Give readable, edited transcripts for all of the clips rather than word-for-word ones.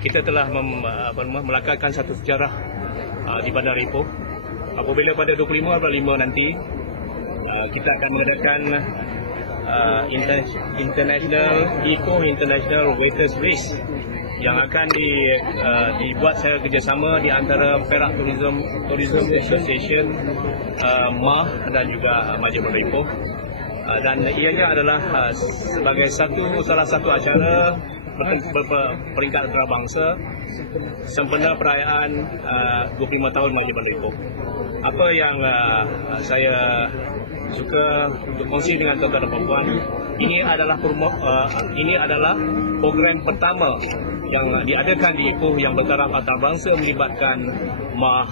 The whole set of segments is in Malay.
kita telah melakatkan satu sejarah di Bandar Ipoh. Apabila pada 25 April 5 nanti kita akan mengadakan International Waiters Race yang akan dibuat secara kerjasama di antara Perak Tourism Association, MAH dan juga Majlis Bandar Ipoh. Dan ianya adalah sebagai salah satu acara peringkat antarabangsa sempena perayaan 25 tahun Majlis Bandar Ipoh. Apa yang saya suka untuk kongsi dengan tuan-tuan dan puan-puan, ini adalah program pertama yang diadakan di Ipoh yang bertaraf antarabangsa melibatkan MAH,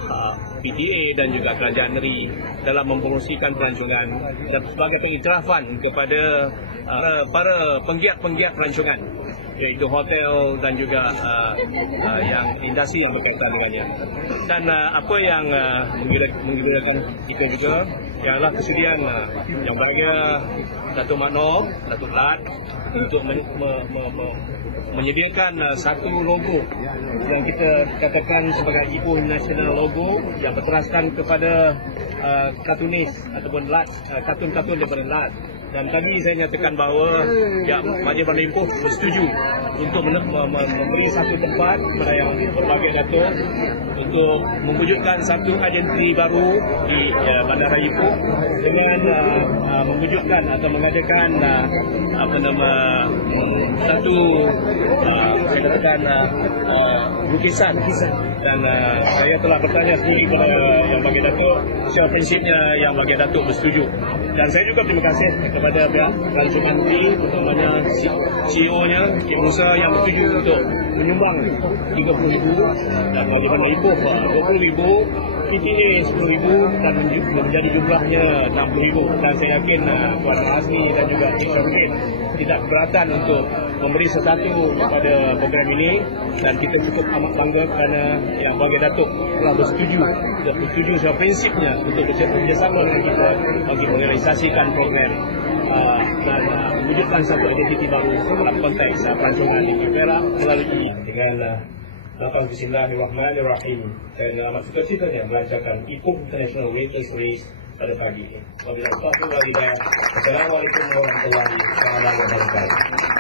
PTA dan juga Kerajaan Negeri dalam mempromosikan pelancongan dan sebagai pengiktirafan kepada para penggiat pelancongan, iaitu hotel dan juga yang industri yang berkaitan dengannya. Dan apa yang menggembirakan kita juga ialah kesudian yang berbahagia Datuk Mat Noh, Datuk Lat untuk menyediakan satu logo yang kita katakan sebagai Ipoh National Logo yang berteraskan kepada kartunis ataupun Lat, kartun-kartun daripada Lat. Dan tadi saya nyatakan bahawa Majlis Bandar Ipoh bersetuju untuk memberi satu tempat kepada yang berbagai datuk untuk mewujudkan satu identiti baru di Bandar Ipoh dengan mewujudkan atau mengadakan satu lukisan. Dan saya telah bertanya sendiri kepada yang bagi datuk, secara prinsipnya yang bagi datuk bersetuju. Dan saya juga terima kasih kepada pihak Pelancongan Negeri, terutamanya CEO-nya, Cik Musa yang bersetuju untuk menyumbang RM30,000 dan Majlis Bandar Ipoh RM20,000, PTA RM10,000 dan menjadi jumlahnya RM60,000. Dan saya yakin Tuan Azmi dan juga Cik Syafrin tidak keberatan untuk memberi sesuatu kepada program ini, dan kita cukup amat bangga kerana yang bagi datuk telah bersetuju secara prinsipnya untuk bekerjasama dengan kita bagi merealisasikan program dan mewujudkan satu identiti baru dalam konteks pelancongan di Perak melalui dengan Bismillahirrahmanirrahim. Dan amat sukacitanya melancarkan Ipoh International Waiters Race pada pagi ini. Wabillahi taufiq wal hidayah. Assalamualaikum warahmatullahi wabarakatuh.